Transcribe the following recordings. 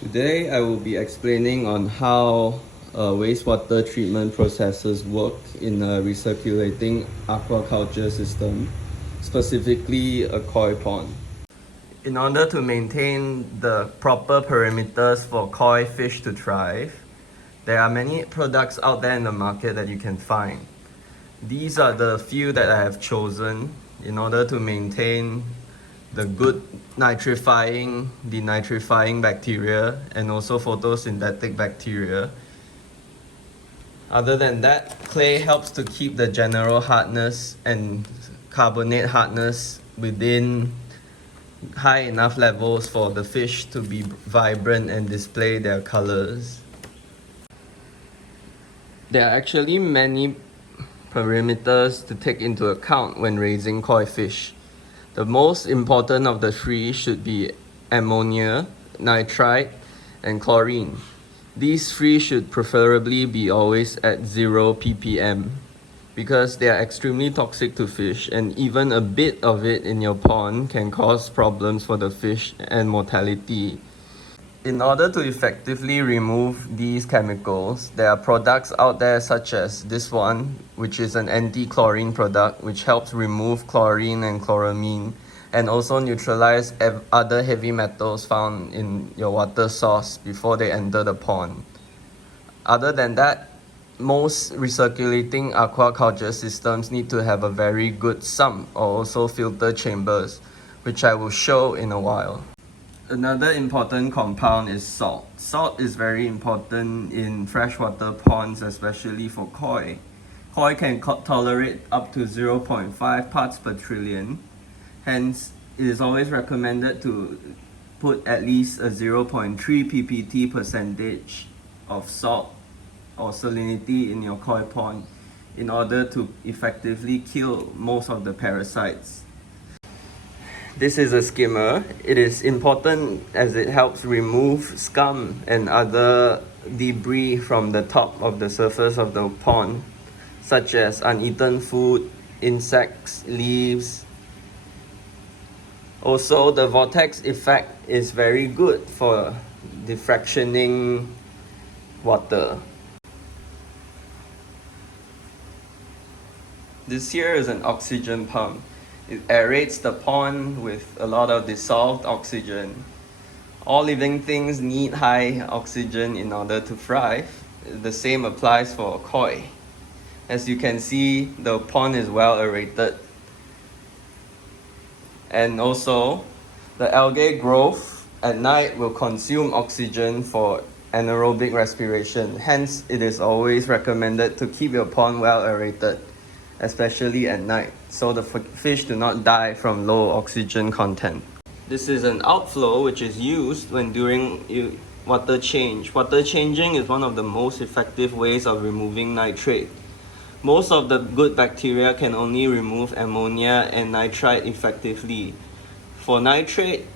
Today I will be explaining on how wastewater treatment processes work in a recirculating aquaculture system, specifically a koi pond. In order to maintain the proper perimeters for koi fish to thrive, there are many products out there in the market that you can find. These are the few that I have chosen in order to maintain the good nitrifying, denitrifying bacteria and also photosynthetic bacteria. Other than that, clay helps to keep the general hardness and carbonate hardness within high enough levels for the fish to be vibrant and display their colors. There are actually many parameters to take into account when raising koi fish. The most important of the three should be ammonia, nitrite, and chlorine. These three should preferably be always at 0 ppm because they are extremely toxic to fish, and even a bit of it in your pond can cause problems for the fish and mortality. In order to effectively remove these chemicals, there are products out there such as this one, which is an anti-chlorine product which helps remove chlorine and chloramine and also neutralize other heavy metals found in your water source before they enter the pond. Other than that, most recirculating aquaculture systems need to have a very good sump or also filter chambers, which I will show in a while. Another important compound is salt. Salt is very important in freshwater ponds, especially for koi. Koi can tolerate up to 0.5 parts per trillion. Hence, it is always recommended to put at least a 0.3 ppt percentage of salt or salinity in your koi pond in order to effectively kill most of the parasites. This is a skimmer. It is important as it helps remove scum and other debris from the top of the surface of the pond, such as uneaten food, insects, leaves. Also, the vortex effect is very good for diffractioning water. This here is an oxygen pump. It aerates the pond with a lot of dissolved oxygen. All living things need high oxygen in order to thrive. The same applies for koi. As you can see, the pond is well aerated. And also, the algae growth at night will consume oxygen for anaerobic respiration. Hence, it is always recommended to keep your pond well aerated, especially at night, so the fish do not die from low oxygen content. This is an outflow which is used when during water change. Water changing is one of the most effective ways of removing nitrate. Most of the good bacteria can only remove ammonia and nitrite effectively. For nitrate,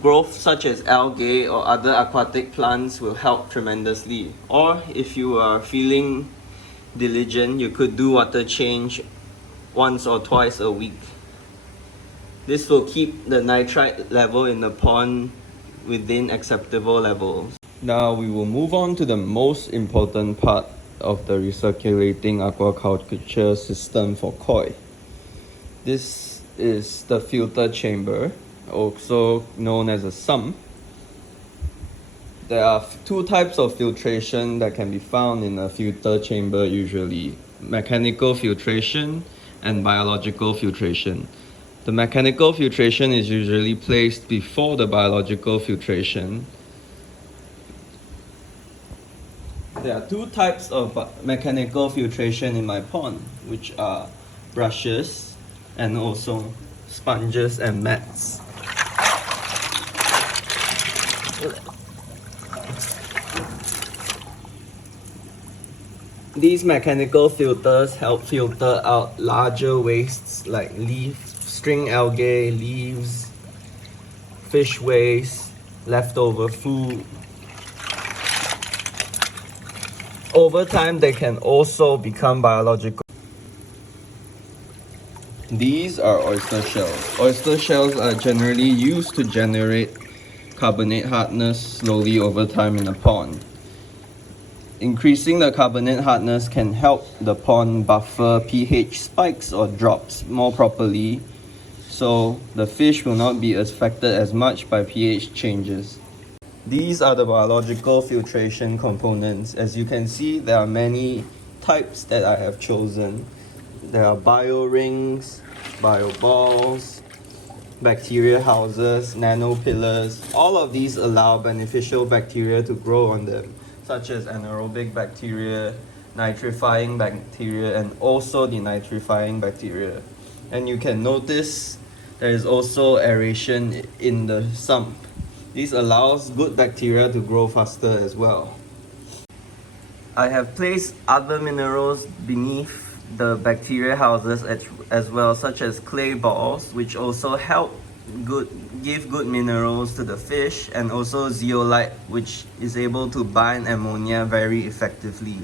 growth such as algae or other aquatic plants will help tremendously. Or if you are feeling diligent, you could do water change once or twice a week. This will keep the nitrite level in the pond within acceptable levels. Now we will move on to the most important part of the recirculating aquaculture system for koi. This is the filter chamber, also known as a sump. There are two types of filtration that can be found in a filter chamber usually: mechanical filtration and biological filtration. The mechanical filtration is usually placed before the biological filtration. There are two types of mechanical filtration in my pond, which are brushes and also sponges and mats. These mechanical filters help filter out larger wastes like string algae, leaves, fish waste, leftover food. Over time, they can also become biological. These are oyster shells. Oyster shells are generally used to generate carbonate hardness slowly over time in a pond. Increasing the carbonate hardness can help the pond buffer pH spikes or drops more properly, so the fish will not be affected as much by pH changes. These are the biological filtration components. As you can see, there are many types that I have chosen. There are bio rings, bio balls, bacteria houses, nano pillars. All of these allow beneficial bacteria to grow on them, such as anaerobic bacteria, nitrifying bacteria, and also denitrifying bacteria. And you can notice there is also aeration in the sump. This allows good bacteria to grow faster as well. I have placed other minerals beneath the bacteria houses as well, such as clay balls, which also help give good minerals to the fish, and also zeolite, which is able to bind ammonia very effectively.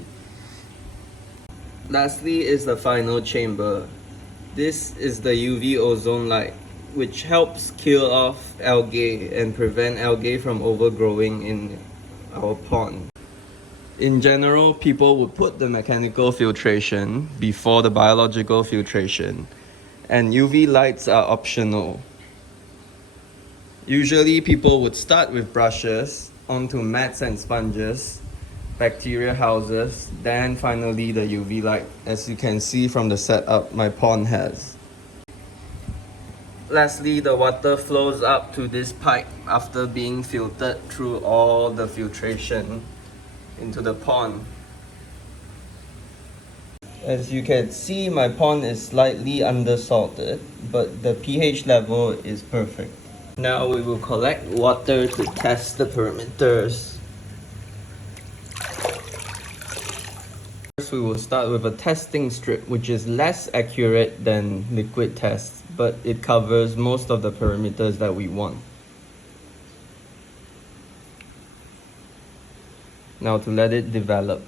Lastly is the final chamber. This is the UV ozone light, which helps kill off algae and prevent algae from overgrowing in our pond. In general, people would put the mechanical filtration before the biological filtration, and UV lights are optional. Usually, people would start with brushes onto mats and sponges, bacteria houses, then finally the UV light, as you can see from the setup my pond has. Lastly, the water flows up to this pipe after being filtered through all the filtration into the pond. As you can see, my pond is slightly undersalted, but the pH level is perfect. Now we will collect water to test the parameters. First, we will start with a testing strip, which is less accurate than liquid tests, but it covers most of the parameters that we want. Now to let it develop.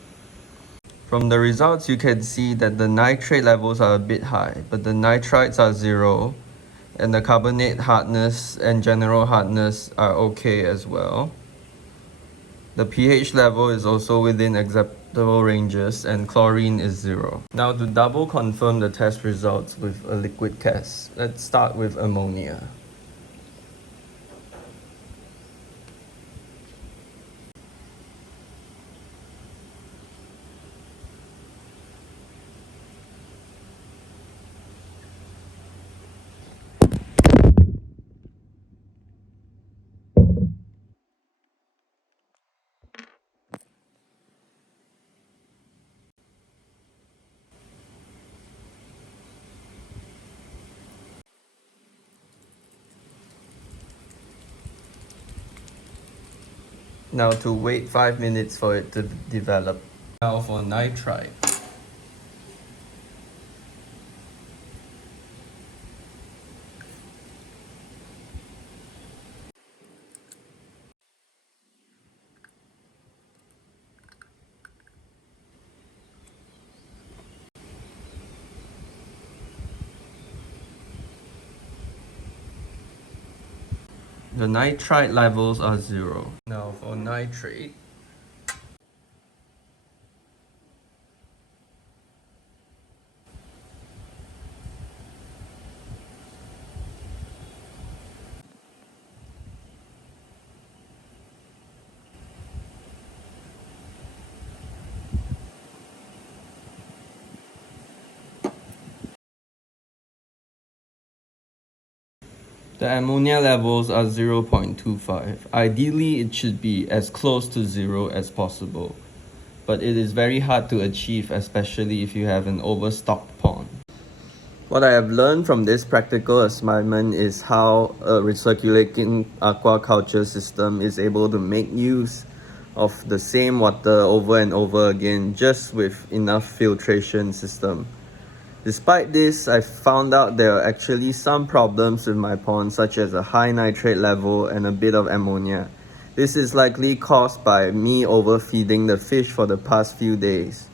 From the results, you can see that the nitrate levels are a bit high, but the nitrites are 0, and the carbonate hardness and general hardness are okay as well. The pH level is also within acceptable ranges, and chlorine is 0. Now to double confirm the test results with a liquid test, let's start with ammonia. Now to wait 5 minutes for it to develop. Now for nitrite. The nitrite levels are 0. Now for nitrate. The ammonia levels are 0.25. Ideally, it should be as close to 0 as possible, but it is very hard to achieve, especially if you have an overstocked pond. What I have learned from this practical assignment is how a recirculating aquaculture system is able to make use of the same water over and over again just with enough filtration system. Despite this, I found out there are actually some problems with my pond, such as a high nitrate level and a bit of ammonia. This is likely caused by me overfeeding the fish for the past few days.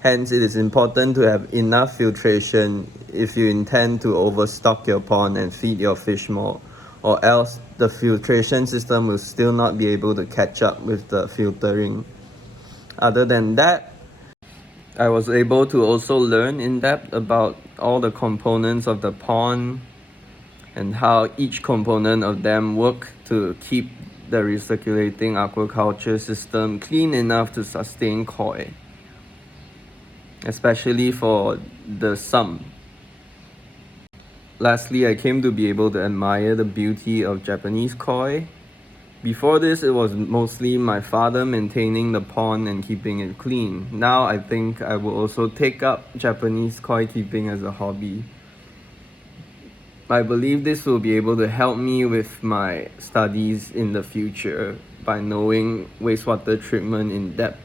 Hence, it is important to have enough filtration if you intend to overstock your pond and feed your fish more. or else the filtration system will still not be able to catch up with the filtering. Other than that, I was able to also learn in depth about all the components of the pond and how each component of them work to keep the recirculating aquaculture system clean enough to sustain koi, especially for the sump. Lastly, I came to be able to admire the beauty of Japanese koi. Before this, it was mostly my father maintaining the pond and keeping it clean. Now I think I will also take up Japanese koi keeping as a hobby. I believe this will be able to help me with my studies in the future by knowing wastewater treatment in depth.